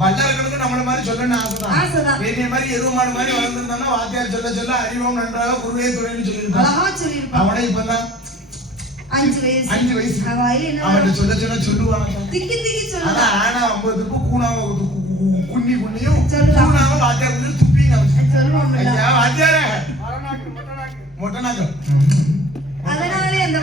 வல்லர்களுக்கு நம்மள மாதிரி சொல்லணும்னு ஆசைதான். வேண்டிய மாதிரி எருமாடு மாதிரி வளர்ந்துருந்தாங்கன்னா வாத்தியார் சொல்ல சொல்ல அறிவோம் நன்றாக குருவே துறைன்னு சொல்லியிருப்பான். அவனே இப்பதான் 5 வயசு. அவன் சொல்ல சொல்ல சொல்லுவான். ஆனா 50 கூணாவ குன்னி குன்னியும் கூணாவ வாத்தியார் கொஞ்சம் துப்பிங்க வாத்தியார மொட்டை நாக்கு. அதனாலே அந்த